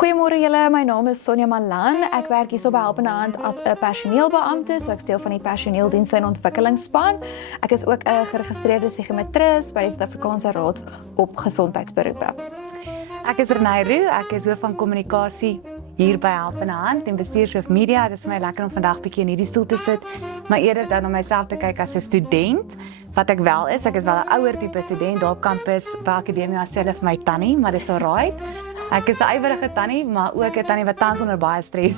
Goeiemôre julle, my naam is Sonja Malan. Ek werk hierso by Helpende Hand as 'n personeelbeampte, so ek is deel van die personeeldienste en ontwikkelingsspan. Ek is ook 'n geregistreerde psigometris by die Suid-Afrikaanse Raad op Gesondheidsberoepe. Ek is Renay Roux, ek is hoof van kommunikasie hier by Helpende Hand en bestuurshoof media. Dit is vir my lekker om vandag bietjie in hierdie stoel te sit, maar eerder dan om myself te kyk as 'n student, wat ek wel is. Ek is wel 'n ouer tipe student daar op kampus by Akademia self my tannie, maar dis alraai. Ek is 'n ywerige tannie, maar ook 'n tannie wat tans onder baie stres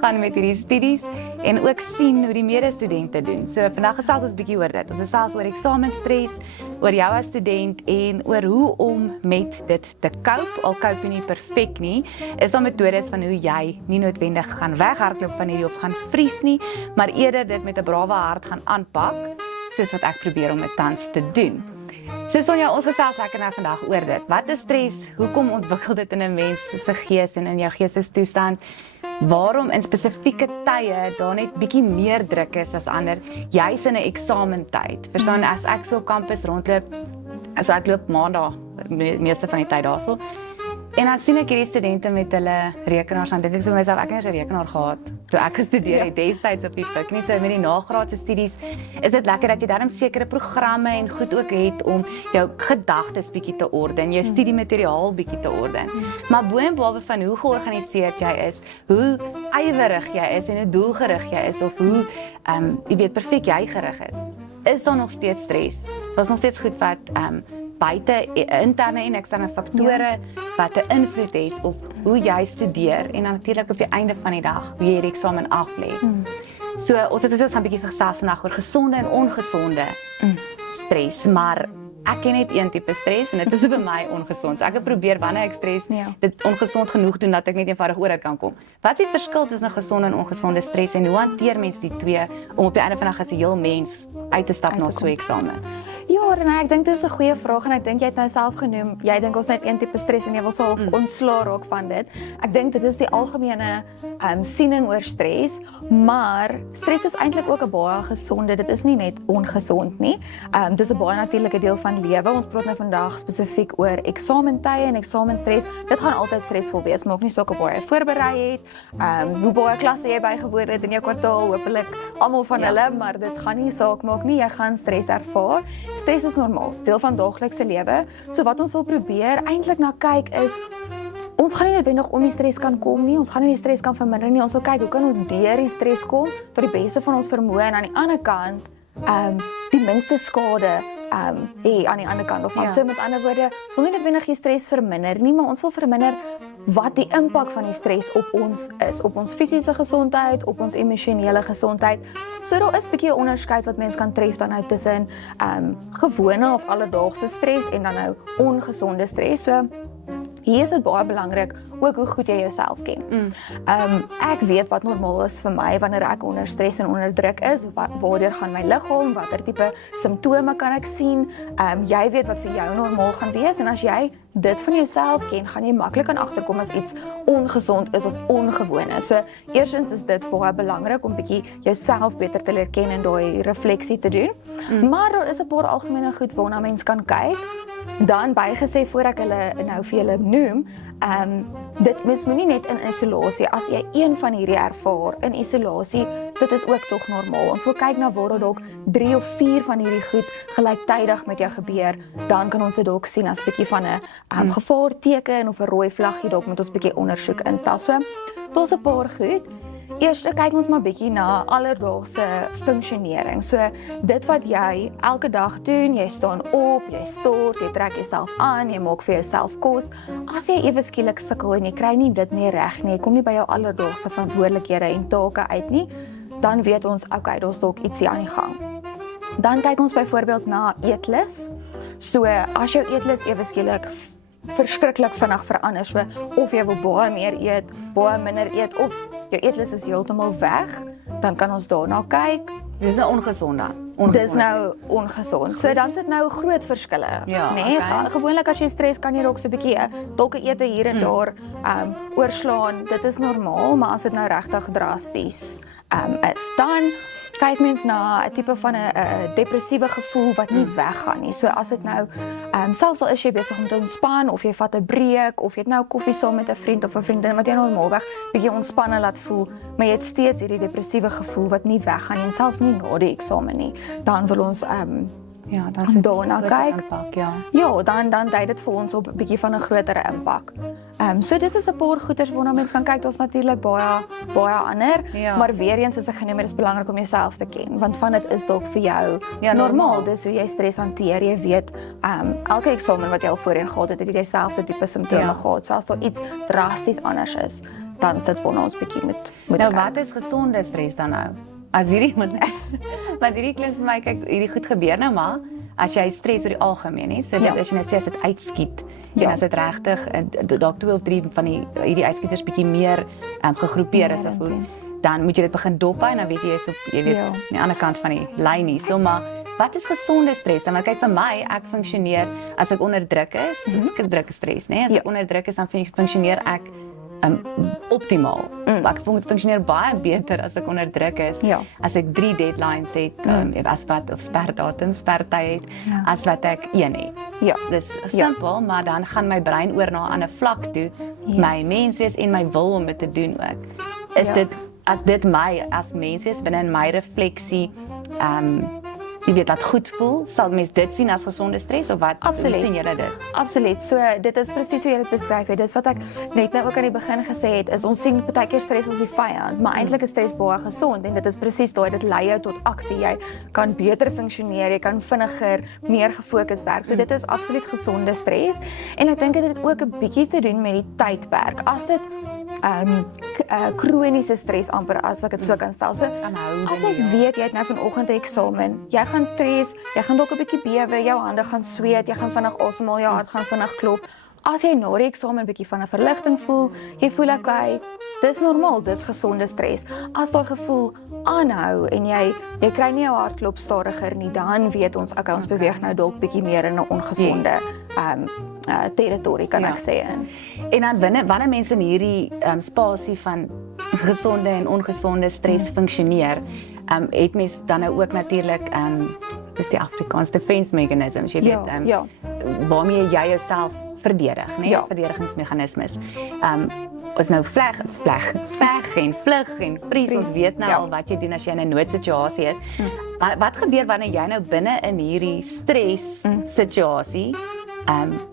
gaan met hierdie studies en ook sien hoe die medestudente doen. So vandag gesels ons bietjie oor dit. Ons gesels oor eksamensstres, oor jou as student en oor hoe om met dit te cope. Al cope jy nie perfek nie, is daar metodes van hoe jy nie noodwendig gaan weghardloop van hierdie of gaan vries nie, maar eerder dit met 'n brawe hart gaan aanpak, soos wat ek probeer om dit tans te doen. So Sonja, ons gesels lekker nou vandag oor dit. Wat is stres? Hoekom ontwikkel dit in 'n mens se gees en in jou geestestoestand? Waarom in spesifieke tye daar net bietjie meer druk is as ander, juis in 'n eksamentyd? Verstaan, as ek so op kampus rondloop, so ek loop maandag meeste van die tyd daarso. En dan sien ek hierdie studente met hulle rekenaars, dan dink ek so myself, ek het eers 'n rekenaar gehad toe ek gestudeer het destyds op die PUK nie. So met die nagraadse studies is dit lekker dat jy darm sekere programme en goed ook het om jou gedagtes bietjie te orden, jou studiemateriaal bietjie te orden. Maar boonbehalwe van hoe georganiseerd jy is, hoe ywerig jy is en hoe doelgerig jy is of hoe jy weet perfek jy gerig is daar nog steeds stres. Daar's nog steeds goed wat buite interne en eksterne faktore wat 'n invloed het op hoe jy studeer en dan natuurlik op die einde van die dag hoe jy die eksamen aflê. So ons het ons gaan 'n bietjie gesels vandag oor gesonde en ongesonde stres, maar ek ken net een tipe stres en dit is by my ongesond. So ek het probeer wanneer ek stres dit ongesond genoeg doen dat ek net eenvoudig oor dit kan kom. Wat is die verskil tussen gesonde en ongesonde stres en hoe hanteer mens die twee om op die einde van die dag as 'n heel mens uit te stap na so 'n eksamen? Ja, Renay, ek dink dit is 'n goeie vraag en ek dink jy het nou self genoem, jy dink ons net een tipe stres en jy wil self ontslaa raak van dit. Ek dink dit is die algemene siening oor stres, maar stres is eintlik ook 'n baie gesonde, dit is nie net ongesond nie. Dit is 'n baie natuurlike deel van lewe. Ons praat nou vandag spesifiek oor eksamentye en eksamenstres. Dit gaan altyd stresvol wees, maak nie saak hoe baie jy voorberei het, hoe baie klasse jy bygewoon het in jou kwartaal, hopelik almal van hulle, maar dit gaan nie saak maak nie, jy gaan stres ervaar. Stres is normaal, deel van daaglikse lewe. So wat ons wil probeer eintlik na kyk is, ons gaan nie noodwendig om die stres kan kom nie, ons gaan nie die stres kan verminder nie, ons wil kyk hoe kan ons deur die stres kom tot die beste van ons vermoë en aan die ander kant die minste skade aan die ander kant of so met ander woorde, ons wil nie noodwendig die stres verminder nie, maar ons wil verminder wat die impak van die stres op ons is, op ons fisiese gesondheid, op ons emosionele gesondheid. So daar is 'n bietjie 'n onderskeid wat mens kan tref dan nou tussen gewone of alledaagse stres en dan nou ongesonde stres. So hier is dit baie belangrik ook hoe goed jy jouself ken. Ek weet wat normaal is vir my wanneer ek onder stres en onder druk is, waardeur gaan my liggaam, watter tipe simptome kan ek sien. Jy weet wat vir jou normaal gaan wees en as jy dit van jouself ken, gaan jy maklik aan agterkom as iets ongesond is of ongewoon is. So eerstens is dit baie belangrik om bietjie jouself beter te leer ken en daai refleksie te doen. Maar daar is 'n paar algemene goed waarna mens kan kyk. Dan bygesê voor ek hulle nou vir julle noem, dit mens moenie net in isolasie, as jy een van hierdie ervaar in isolasie, dit is ook tog normaal. Ons wil kyk na waar dalk 3 of 4 van hierdie goed gelyktydig met jou gebeur, dan kan ons dit dalk sien as 'n bietjie van 'n gevaarteken of 'n rooi vlaggie, dalk moet ons bietjie ondersoek instel. So, daar's 'n paar goed. Eers kyk ons maar bietjie na alledaagse funksionering. So dit wat jy elke dag doen, jy staan op, jy stort, jy trek jouself aan, jy maak vir jouself kos. As jy ewe skielik sukkel en jy kry nie dit meer reg nie, jy kom nie by jou alledaagse verantwoordelikhede en take uit nie, dan weet ons, okay, daar's dalk ietsie aan die gang. Dan kyk ons byvoorbeeld na eetlus. So as jou eetlus ewe skielik verskriklik vinnig verander, so of jy wil baie meer eet, baie minder eet of jou eetlus is heeltemal weg, dan kan ons daarna kyk. Dis nou ongesond. Dis nou ongesond. So dan sit nou groot verskille, nee? Gewoonlik as jy stres kan jy dalk so 'n bietjie dalk ete hier en daar oorslaan. Dit is normaal, maar as dit nou regtig drasties is, dan kyk mens na 'n tipe van 'n depressiewe gevoel wat nie weggaan nie. So as dit nou selfs al is jy besig om te ontspan of jy vat 'n breek of jy het nou koffie saam met 'n vriend of 'n vriendin wat jy normaalweg bietjie ontspanne laat voel, maar jy het steeds hierdie depressiewe gevoel wat nie weggaan nie en selfs nie na die eksamen nie, dan wil ons Ja, dan sit daarna kyk. impak, ja. Ja, dan dui dit vir ons op 'n bietjie van 'n groter impak. So dit is 'n paar goeters waarna mens kan kyk. Daar's natuurlik baie ander, Ja. maar weer eens soos ek genoem het, is belangrik om jouself te ken, want van dit is dalk vir jou Ja, normaal. normaal. Dis hoe jy stres hanteer. Jy weet, elke eksamen wat jy al voorheen gehad het, het jy dieselfde tipe simptome Ja. gehad. So as daar iets drasties anders is, dan is dit waarna ons bietjie moet Nou, kyk. wat is gesonde stres dan nou? As hierdie want hierdie klink vir my, kyk, hierdie goed gebeur nou maar as jy stres oor die algemeen hè, so dit Ja. as jy nou sê as dit uitskiet Ja. en as dit regtig dalk 2 of 3 van hierdie uitskieters bietjie meer gegroepeer is Meer of hoe, intens. dan moet jy dit begin dop hou en dan weet jy is op jy weet Ja. aan die ander kant van die lyn hier. So maar wat is gesonde stres dan? Want kyk vir my, ek funksioneer as ek onder druk is, dit is druk stres, né? As ek onder druk is dan funksioneer ek optimaal. Ek funksioneer baie beter as ek onder druk is. Ja. As ek 3 deadlines het, as wat of sperdatum, spertyd het, Ja. as wat ek 1 het. Ja. Dis simpel, maar dan gaan my brein oor na 'n ander vlak toe, my menswees en my wil om dit te doen ook. Is Ja. dit as dit my as menswees binne in my refleksie jy weet laat goed voel, sal mens dit sien as gesonde stres of wat? Absoluut. Hoe sien julle dit? Absoluut. So dit is presies hoe jy dit beskryf het. Dis wat ek net nou ook aan die begin gesê het, is ons sien baie keer stres as die vyand, maar eintlik is stres baie gesond en dit is presies daai dit lei jou tot aksie. Jy kan beter funksioneer, jy kan vinniger, meer gefokus werk. So dit is absoluut gesonde stres en ek dink dit het ook 'n bietjie te doen met die tydperk. As dit kroniese stres amper as ek dit so kan stel. So as ons weet jy het nou vanoggend 'n eksamen, jy gaan stres, jy gaan dalk 'n bietjie bewe, jou hande gaan sweet, jy gaan vinnig asemhaal, jou hart gaan vinnig klop. As jy na die eksamen 'n bietjie van 'n verligting voel, jy voel okay, dis normaal, dis gesonde stres. As daai gevoel aanhou en jy kry nie jou hartklop stadiger nie, dan weet ons okay, ons beweeg nou dalk bietjie meer in 'n ongesonde territorie kan ek sê. En dan wanneer mense in hierdie spasie van gesonde en ongesonde stres funksioneer, het mens dan nou ook natuurlik dis die Afrikaans defense mechanisms, jy weet, waarmee jy jouself verdedig, né? Ja. Verdedigingsmeganismes. Ons nou veg en vlug en vries, ons weet nou al wat jy doen as jy in 'n noodsituasie is. Maar wat gebeur wanneer jy nou binne in hierdie stres situasie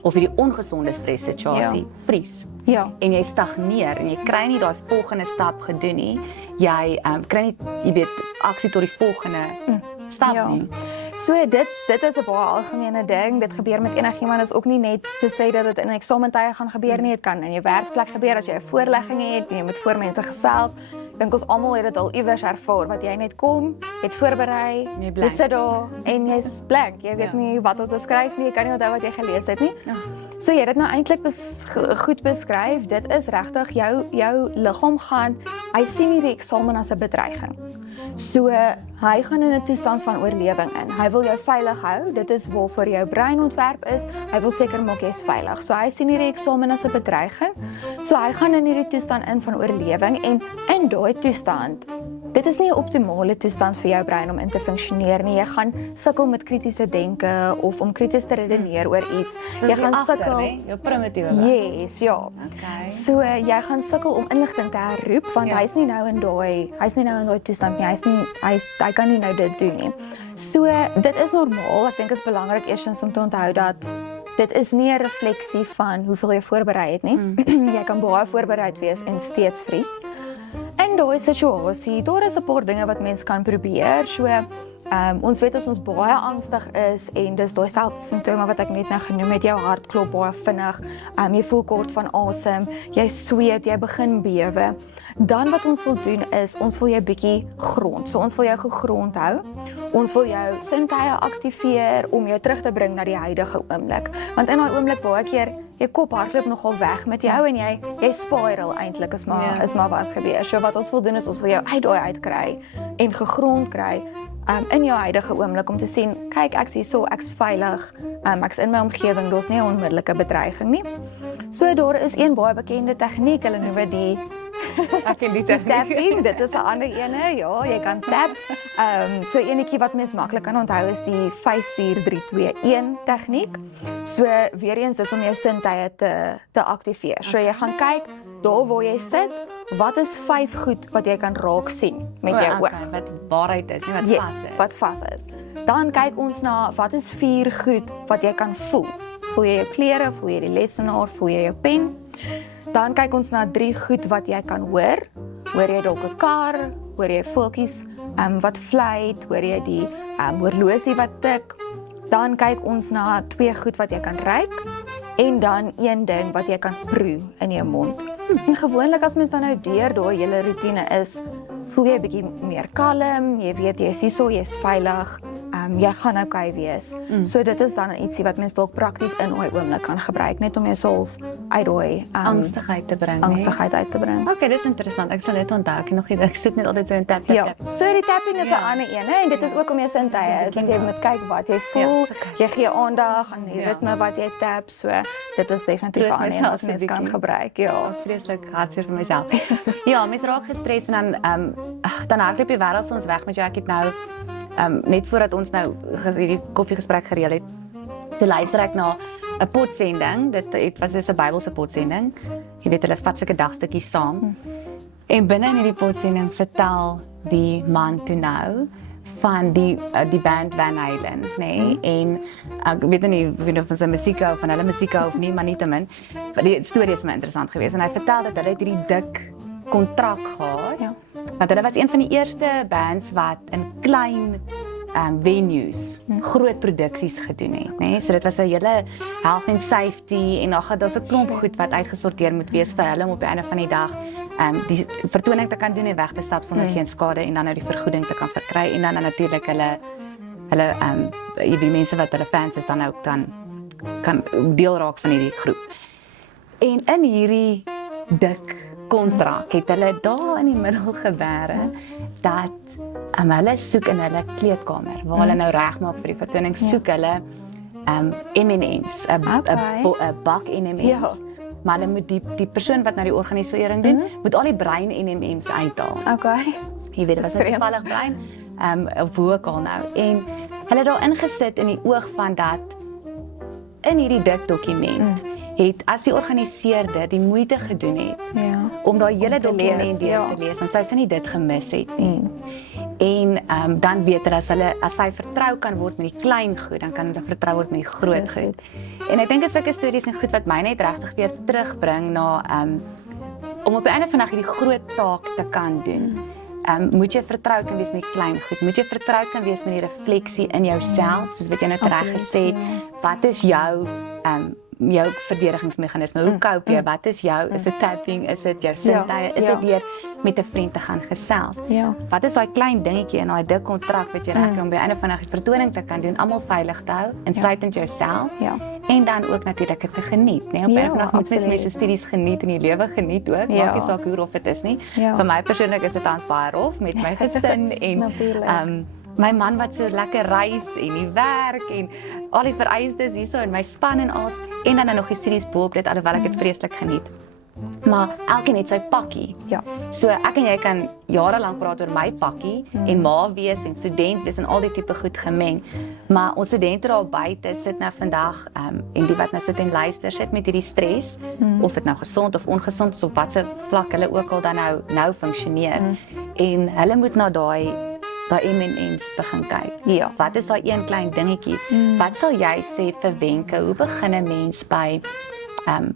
of hierdie ongesonde stres situasie vries? Ja. En jy stagneer en jy kry nie daai volgende stap gedoen nie. Jy kry nie, jy weet, aksie tot die volgende stap nie. So dit is 'n baie algemene ding. Dit gebeur met enigiemand. Is ook nie net te sê dat dit in eksamentye gaan gebeur nie. Dit kan in jou werksplek gebeur as jy 'n voorlegging het en jy moet voor mense gesels. Ek dink ons almal het dit al iewers ervaar wat jy net kom, het voorberei, jy sit daar en jy's blank. Jy weet nie wat om te skryf nie. Jy kan nie onthou wat jy gelees het nie. So jy het dit nou eintlik goed beskryf. Dit is regtig jou liggaam hy sien hierdie eksamen as 'n bedreiging. So hy gaan in 'n toestand van oorlewing in. Hy wil jou veilig hou. Dit is waarvoor jou brein ontwerp is. Hy wil seker maak jy's veilig. So hy sien hierdie eksamen as 'n bedreiging. So hy gaan in hierdie toestand in van oorlewing en in daai toestand, dit is nie 'n optimale toestand vir jou brein om in te funksioneer nie. Jy gaan sukkel met kritiese denke of om krities te redeneer oor iets. Jy gaan sukkel, jou primitiewe brein. Yes, ja. Okay. So jy gaan sukkel om inligting te herroep want hy's nie nou in daai toestand nie. Hy kan nie nou dit doen nie. So dit is normaal. Ek dink dit is belangrik eerstens om te onthou dat dit is nie 'n refleksie van hoeveel jy voorberei het nie. Jy kan baie voorbereid wees en steeds vries. In daai situasie, daar is 'n paar dinge wat mens kan probeer. So ons weet as ons baie angstig is en dis daai selfde simptome wat ek net nou genoem het, jou hart klop baie vinnig, jy voel kort van asem, jy sweet, jy begin bewe. Dan wat ons wil doen is, ons wil jou bietjie grond. So ons wil jou gegrond hou. Ons wil jou sintuie aktiveer om jou terug te bring na die huidige oomblik. Want in daai oomblik baie keer jou kop hardloop nogal weg met jou en jy spiral eintlik is maar wat gebeur. So wat ons wil doen is ons wil jou uit daai uitkry en gegrond kry in jou huidige oomblik om te sien, kyk ek's hierso, ek's veilig, ek's in my omgewing, daar's nie 'n onmiddellike bedreiging nie. So daar is een baie bekende tegniek, hulle noem dit Ek ken die tapping, dit is 'n ander ene. Ja, jy kan tap. So enetjie wat mens maklik kan onthou is die 5-4-3-2-1 tegniek. So weer eens dis om jou sintuie te aktiveer. So jy gaan kyk daar waar jy sit, wat is 5 goed wat jy kan raak sien met jou oog. Wat waarheid is, nie wat vas is. Wat vas is. Dan kyk ons na wat is 4 goed wat jy kan voel. Voel jy jou klere, voel jy die lesenaar, voel jy jou pen? Dan kyk ons na 3 goed wat jy kan hoor. Hoor jy dalk 'n kar, hoor jy voeltjies wat fluit, hoor jy die horlosie wat tik. Dan kyk ons na 2 goed wat jy kan ruik en dan 1 ding wat jy kan proe in jou mond. En gewoonlik as mens dan nou deur daai hele roetine is, voel jy 'n bietjie meer kalm, jy weet jy is hierso, jy's veilig. Jy gaan okay wees. So dit is dan ietsie wat mens dalk prakties in daai oomblik kan gebruik net om jouself uit daai angstigheid te bring. Angstigheid uit te bring. Okay, dis interessant. Ek sal dit onthou. Ek nog nie ek soek net altyd so 'n tap. Ja. So die tapping is 'n ander een en dit is ook om jou sintuie, want jy moet kyk wat jy voel. Jy gee aandag aan die ritme wat jy tap. So dit is definitief 'n ander een wat mens kan gebruik. Ja, vreeslik hartseer vir myself. Ja, mens raak gestres en dan hardloop die wêreld soms weg met jou. Ek het nou net voordat ons nou hierdie koffiegesprek gereël het, toe luister ek na 'n potsending. Dit was 'n Bybelse potsending. Jy weet hulle vat sulke dagstukkies saam. En binne in hierdie potsending vertel die man toe nou van die band Van Halen, nê? En ek weet nie of sy musiek hou van hulle musiek hou of nie, maar nietemin. Die storie is my interessant geweest en hy vertel dat hulle hierdie dik kontrak gehad. Ja. Want hulle was een van die eerste bands wat in klein venues groot produksies gedoen het, nê? So dit was 'n hele health and safety en daar's 'n klomp goed wat uitgesorteer moet wees vir hulle om op die einde van die dag die vertoning te kan doen en weg te stap sonder geen skade en dan nou die vergoeding te kan verkry en dan natuurlik hulle die mense wat hulle fans is dan ook dan kan deel raak van hierdie groep. En in hierdie dik kontrak het hulle daar in die middel gewerk dat hulle soek in hulle kleedkamer waar hulle nou regmaak vir die vertoning soek hulle M&M's 'n bak M&M's. Ja. Maar hulle moet die persoon wat nou die organisering doen moet al die brein M&M's uithaal. Okay. Jy weet dit was 'n toevallig brein op hoe al nou en hulle daar ingesit in die oog van dat in hierdie dik dokument het as die organiseerder die moeite gedoen het om daai hele dokument deur te lees en sy nie dit gemis het nie. En dan weet hulle as sy vertrou kan word met die klein goed, dan kan hulle vertrou word met die groot goed. En ek dink is sulke stories en goed wat my net regtig weer terugbring na om op die einde van die dag hierdie groot taak te kan doen. Moet jy vertrou kan wees met die klein goed. Moet jy vertrou kan wees met die refleksie in jouself, soos wat jy nou reg gesê het. Wat is jou verdedigingsmeganisme, hoe cope jy, wat is jou, is dit tapping, is dit jou sintuie, is dit weer met 'n vriend te gaan gesels. Wat is daai klein dingetjie in daai dik kontrak wat jy reg kry om by 'n einde van 'n vertoning te kan doen, almal veilig te hou, insluitend jouself, en dan ook natuurlik dit te geniet, nê? Op 'n einde van die dag moet mense studies geniet en die lewe geniet ook, maak nie saak hoe rof dit is nie. Vir my persoonlik is dit tans baie rof met my gesin en my man wat so lekker reis en die werk en al die vereistes hierso in my span en alles en dan nog die studies boop dit alhoewel ek dit vreeslik geniet. Maar elkeen het sy pakkie. So ek en jy kan jare lank praat oor my pakkie en ma wees en student wees en al die tipe goed gemeng. Maar ons studente daar buite sit nou vandag en die wat nou sit en luister sit met hierdie stres of dit nou gesond of ongesond is op watse vlak hulle ook al dan nou funksioneer. En hulle moet na daai M&M's begin kyk. Wat is daai een klein dingetjie? Wat sal jy sê vir wenke? Hoe begin 'n mens by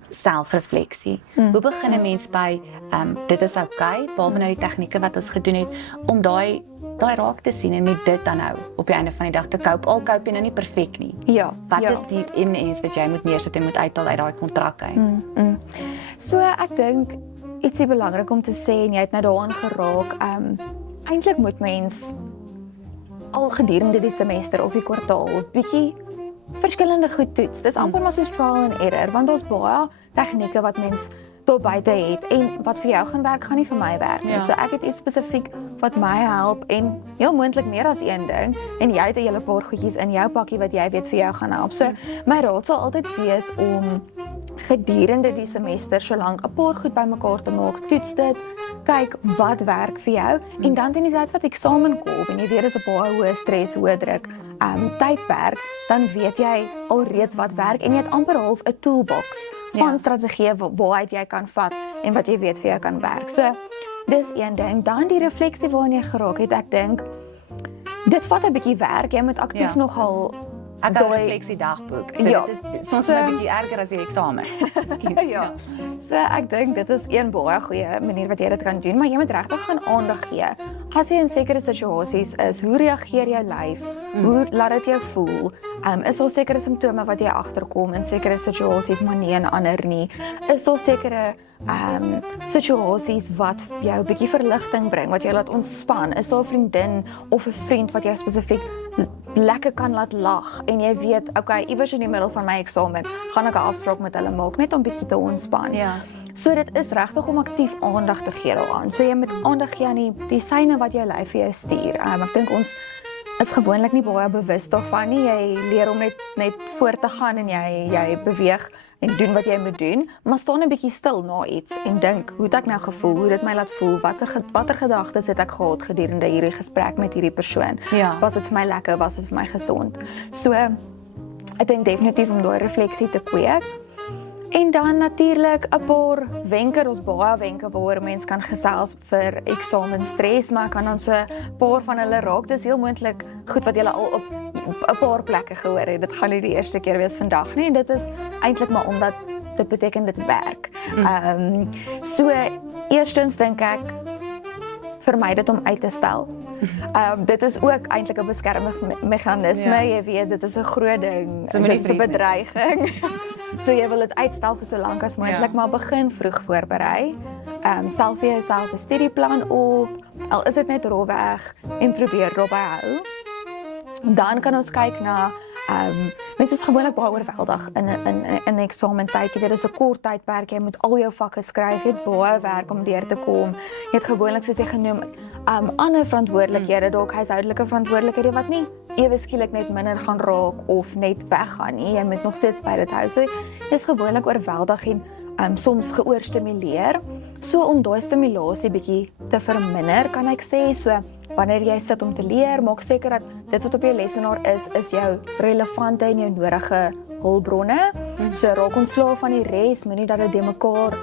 selfrefleksie? Hoe begin 'n mens by dit is okay, behalwe nou die tegnieke wat ons gedoen het om daai raak te sien en net dit dan nou op die einde van die dag te cope. Al cope jy nou nie perfek nie. Wat is die M&M's wat jy moet neersit en moet uithaal uit daai kontrak uit? So ek dink ietsie belangrik om te sê en jy het nou daaraan geraak. Eintlik moet mens al gedurende die semester of die kwartaal bietjie verskillende goed toets. Dit is amper maar soos trial and error, want daar's baie tegnieke wat mens daar buite het en wat vir jou gaan werk, gaan nie vir my werk nie. So ek het iets spesifiek wat my help en heel moontlik meer as een ding en jy het 'n hele paar goedjies in jou pakkie wat jy weet vir jou gaan help. So my raad sal altyd wees om gedurende die semester solank 'n paar goed bymekaar te maak, toets dit, kyk wat werk vir jou en dan teen die tyd wat eksamen kom en jy weet dis 'n baie hoë stres, hoë druk, tydperk, dan weet jy alreeds wat werk en jy het amper half 'n toolbox van strategieë waaruit jy kan vat en wat jy weet vir jou kan werk. So dis een ding. Dan die refleksie waarna jy geraak het, ek dink dit vat 'n bietjie werk. Jy moet aktief nogal Ek het 'n refleksie dagboek. So dit is soms 'n bietjie erger as die eksamen. Ja. So ek dink dit is een baie goeie manier wat jy dit kan doen, maar jy moet regtig gaan aandag gee. As jy in sekere situasies is, hoe reageer jou lyf? Hoe laat dit jou voel? Is daar sekere simptome wat jy agterkom in sekere situasies, maar nie in ander nie? Is daar sekere situasies wat jou 'n bietjie verligting bring, wat jou laat ontspan? Is daar 'n vriendin of 'n vriend wat jou spesifiek lekker kan laat lag en jy weet, okay, iewers in die middel van my eksamen gaan ek 'n afspraak met hulle maak net om bietjie te ontspan. Ja. So dit is regtig om aktief aandag te gee daaraan. So jy moet aandag gee aan die seine wat jou lyf vir jou stuur. Ek dink ons is gewoonlik nie baie bewus daarvan nie. Jy leer om net voort te gaan en jy beweeg en doen wat jy moet doen, maar staan 'n bietjie stil na iets en dink, hoe het ek nou gevoel? Hoe dit my laat voel? Watter gedagtes het ek gehad gedurende hierdie gesprek met hierdie persoon? Ja. Was dit vir my lekker? Was dit vir my gesond? So ek dink definitief om daai refleksie te kweek. En dan natuurlik 'n paar wenke, ons baie wenke waaroor mens kan gesels vir eksamenstres, maar ek kan dan so 'n paar van hulle raak. Dis heel moontlik goed wat jy al op 'n paar plekke gehoor het. Dit gaan nie die eerste keer wees vandag nie. Dit is eintlik maar omdat dit beteken dit werk. So eerstens dink ek vermy dit om uit te stel. Dit is ook eintlik 'n beskermingsmeganisme. Ja. Jy weet, dit is 'n groot ding. So moenie Dit is 'n vrees nie. bedreiging. So jy wil dit uitstel vir so lank as moontlik, maar begin vroeg voorberei. Stel vir jouself 'n studieplan op, al is dit net rofweg en probeer daarby hou. Dan kan ons kyk na mense is gewoonlik baie oorweldig in 'n eksamentyd. Jy weet, dis 'n kort tydperk, jy moet al jou vakke skryf, jy het baie werk om deur te kom. Jy het gewoonlik, soos jy genoem, ander verantwoordelikhede, dalk huishoudelike verantwoordelikhede wat nie ewe skielik net minder gaan raak of net weggaan nie. Jy moet nog steeds by dit hou. So jy is gewoonlik oorweldig en soms geoorstimuleer. So om daai stimulasie bietjie te verminder, kan ek sê, so wanneer jy sit om te leer, maak seker dat dit wat op jou lesenaar is jou relevante en jou nodige hulpbronne. So raak ontslae van die res, moenie dat dit de mekaar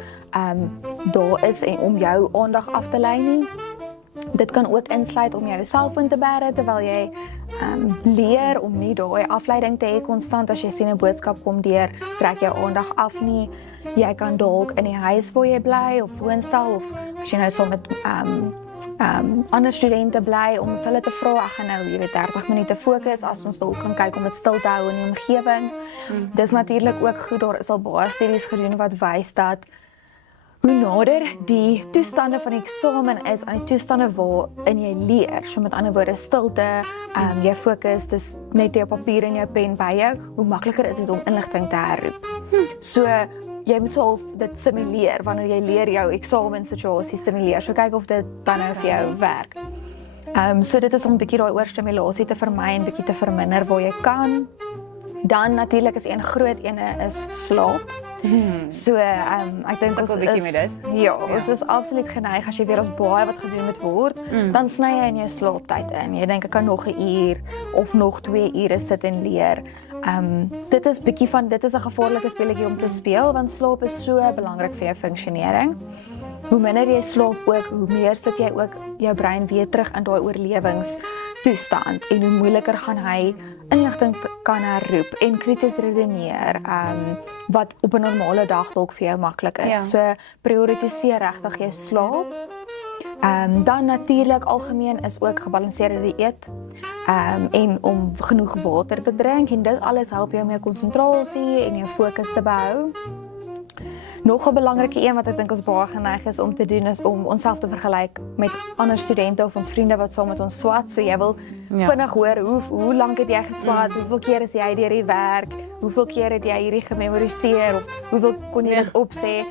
daar is en om jou aandag af te lei nie. Dit kan ook insluit om jou selfoon te bære terwyl jy leer, om nie daai afleiding te hê konstant as jy sien 'n boodskap kom deur, trek jou aandag af nie. Jy kan dalk in die huis waar jy bly of woonstel of as jy nou saam met ander studente bly om hulle te vra, ek gaan nou, jy weet, 30 minute fokus, as ons dalk kan kyk om dit stil te hou in die omgewing. Dis natuurlik ook goed, daar is al baie studies gedoen wat wys dat hoe nader die toestande van die eksamen is aan die toestande waarin jy leer, so met ander woorde stilte, jy fokus, dis net jou papier en jou pen by jou, hoe makliker is dit om inligting te herroep. So jy moet so dit simuleer wanneer jy leer, jou eksamensituasie simuleer, so kyk of dit dan nou vir jou werk. So dit is om 'n bietjie daai oorstimulasie te vermy en bietjie te verminder waar jy kan. Dan natuurlik is een groot ene is slaap. So ek dink ons bietjie met dit. Ja, ons is absoluut geneig as jy weer ons baie wat gedoen moet word, dan sny jy in jou slaaptyd in. Jy dink ek kan nog 'n uur of nog 2 ure sit en leer. Dit is 'n gevaarlike speletjie om te speel, want slaap is so belangrik vir jou funksionering. Hoe minder jy slaap ook, hoe meer sit jy ook jou brein weer terug in daai oorlewingstoestand en hoe moeiliker gaan hy inligting kan herroep en krities redeneer, wat op 'n normale dag dalk vir jou maklik is. Ja. So prioritiseer regtig jou slaap. Dan natuurlik algemeen is ook gebalanseerde dieet en om genoeg water te drink, en dit alles help jou om jou konsentrasie en jou fokus te behou. Nog 'n belangrike een wat ek dink ons baie geneig is om te doen, is om onsself te vergelyk met ander studente of ons vriende wat saam met ons swat. So jy wil vinnig hoor hoe lank het jy geswat, hoeveel keer is jy deur die werk, hoeveel keer het jy hierdie gememoriseer of hoeveel kon jy dit opsê.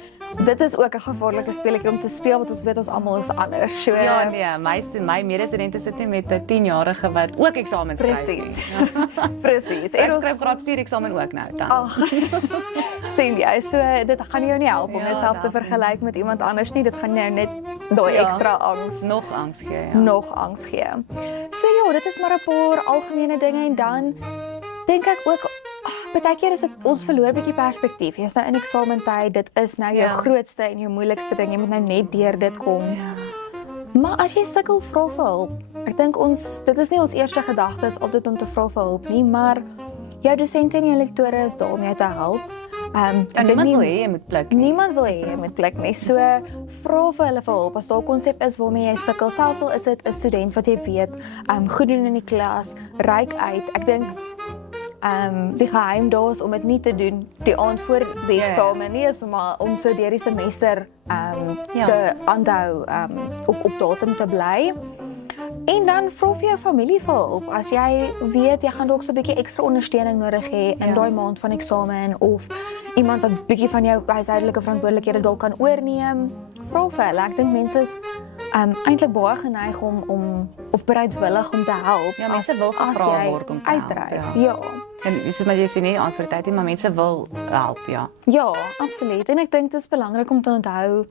dit is ook 'n gevaarlike speletjie om te speel want ons weet ons almal is anders. So Ja, nee, my medestudente sit nie met 'n 10-jarige wat ook eksamens skryf. Presies. Nie. Presies. Ek skryf graad 4 eksamen ook nou tans. Ag. Sien jy, so dit gaan jou nie help om Ja, jouself te dankie. vergelyk met iemand anders nie. Dit gaan jou net daai Ja. ekstra angs Nog angs gee, ja. nog angs gee. So ja, dit is maar 'n paar algemene dinge en dan dink ek ook baie keer is dit ons verloor 'n bietjie perspektief. Jy's nou in eksamentyd, dit is nou jou Ja. grootste en jou moeilikste ding. Jy moet nou net deur dit kom. Ja. Maar as jy sukkel, vra vir hulp. Ek dink dit is nie ons eerste gedagte is altyd om te vra vir hulp nie, maar jou dosente en jou lektore is daar om jou te help. Ja, ek dink niemand nie- wil hê jy moet pluk nie. Niemand wil hê jy moet pluk nie. So vra vir hulle vir hulp as daar 'n konsep is waarmee jy sukkel. Selfs al is dit 'n student wat jy weet, goed doen in die klas, reik uit. Ek dink die geheim daar is om dit nie te doen die aand voor die Ja. eksamen nie, is om so deur die semester Ja. te aanhou op datum te bly. En dan vra vir jou familie vir hulp. As jy weet jy gaan dalk so 'n bietjie ekstra ondersteuning nodig hê in Ja. daai maand van eksamen of iemand wat bietjie van jou huishoudelike verantwoordelikhede dalk kan oorneem, vra vir hulle. Ek dink mense is eintlik baie geneig om of bereidwillig om te help. Ja, mense as- wil as gevra jy word om te help, uitreik. ja. Ja. En dis maar jy sê nie antwoord tyd nie, maar mense wil help, ja. Ja, absoluut. En ek dink dit is belangrik om te onthou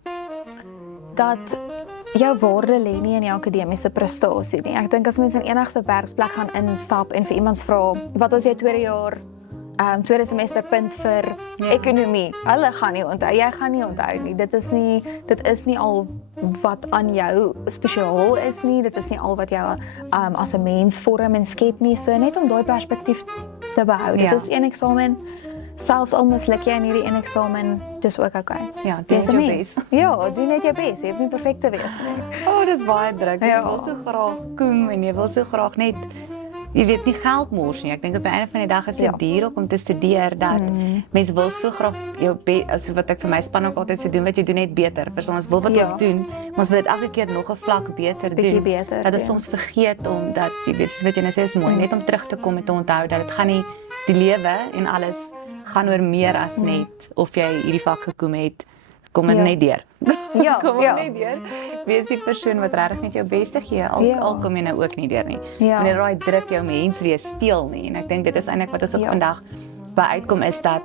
dat jou waarde lê nie in jou akademiese prestasie nie. Ek dink as mense in enige werksplek gaan instap en vir iemand vra, wat was jou tweede jaar tweede semester punt vir ekonomie? Hulle gaan nie onthou. Jy gaan nie onthou nie. Dit is nie al wat aan jou spesiaal is nie. Dit is nie al wat jou as 'n mens vorm en skep nie. So net om daai perspektief te behou. Ja. Dit is een eksamen. Selfs al misluk jy in hierdie een eksamen, dis ook okay. Ja, doen Jy's 'n jou mens. bes. Ja, doen net jou bes. Jy hoef nie perfek te wees nie. Oh, dis baie druk. Jy Ja. wil so graag kom en jy wil so graag net jy weet nie geld mors nie. Ek dink op die einde van die dag is dit Ja. duur ook om te studeer dat mense wil so graag jou so wat ek vir my span ook altyd sê doen wat jy doen net beter. Verstaan ons wil wat Ja. ons doen, maar ons wil dit elke keer nog 'n vlak beter Bietjie doen. beter, dat ons ja. soms vergeet om dat jy weet soos wat jy nou sê is mooi net om terug te kom en te onthou dat dit gaan nie die lewe en alles gaan oor meer as net of jy hierdie vak gekom het. Kom dit Ja. net deur. Ja, Kom ja. net deur. Wees die persoon wat regtig net jou beste gee, Ja. al kom jy nou ook nie deur nie. Ja. Wanneer daai druk jou mens wees steel nie. En ek dink dit is eintlik wat ons ook Ja. vandag by uitkom is dat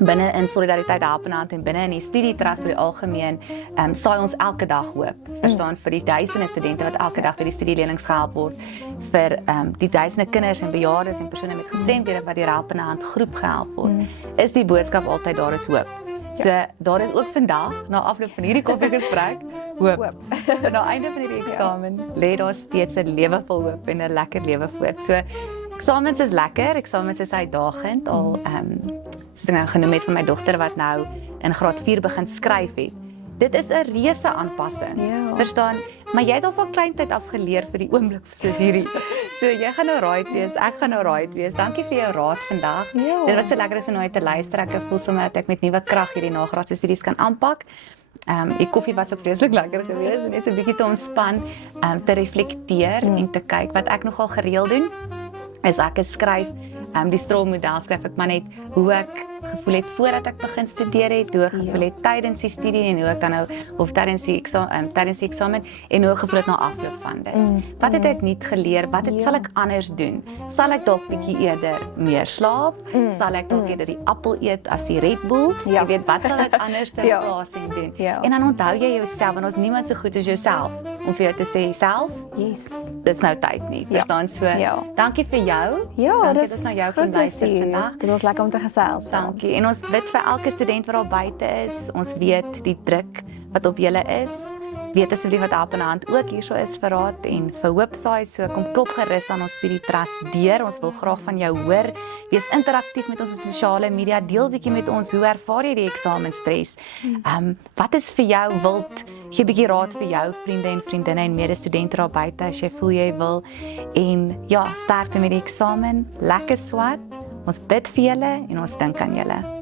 binne in Solidariteit Help in Hand en binne in die studietrust vir die algemeen, saai ons elke dag hoop. Verstaan vir die duisende studente wat elke dag deur die studielenings gehelp word, vir die duisende kinders en bejaardes en persone met gestremdhede wat deur Help in Hand groep gehelp word. Is die boodskap altyd daar is hoop. So daar is ook vandag na afloop van hierdie koffiegesprek hoop. En aan die einde van hierdie eksamen lê daar steeds 'n lewe vol hoop en 'n lekker lewe voort. So eksamens is lekker, eksamens is uitdagend al soos ek nou genoem het van my dogter wat nou in graad 4 begin skryf het. Dit is 'n reuse aanpassing. Ja. Verstaan? Maar jy het al van kleintyd af geleer vir die oomblik soos hierdie. So jy gaan nou right wees, ek gaan nou right wees. Dankie vir jou raad vandag. Ja. Dit was so lekker om nou te luister. Ek voel sommer dat ek met nuwe krag hierdie nagraadse studies kan aanpak. Die koffie was ook vreeslik lekker geweest en net so 'n bietjie te ontspan, te reflekteer en te kyk wat ek nogal gereeld doen. Is ek skryf die straalmodel skryf ek maar net hoe ek gevoel het voordat ek begin studeer het, hoe ek gevoel het tydens die studie en hoe ek dan nou of tydens die eksamen en hoe ek gevoel het na afloop van dit. Wat het ek nuut geleer? Wat sal ek anders doen? Sal ek dalk bietjie eerder meer slaap? Sal ek dalk eerder die appel eet as die Red Bull? Ja. Jy weet wat sal ek anders in Ja. plaas en doen? Ja. En dan onthou jy jouself en ons niemand so goed as jouself om vir jou te sê self, Yes. dis nou tyd nie. Verstaan so? Ja. Dankie vir jou. Ja, dankie dis dat ons na jou groot kon luister plesier. vandag. Dit was lekker om te gesels. Dankie. En ons bid vir elke student wat daar buite is. Ons weet die druk wat op julle is. Weet asseblief wat Help in Hand ook hierso is vir raad en vir hoop saai. So kom klop gerus aan ons studietrust deur. Ons wil graag van jou hoor. Wees interaktief met ons op sosiale media. Deel bietjie met ons hoe ervaar jy die eksamenstres? Wat is vir jou wild? Gee bietjie raad vir jou vriende en vriendinne en medestudente daar buite as jy voel jy wil. En ja, sterkte met die eksamen. Lekker swat. Ons bid vir julle en ons dink aan julle.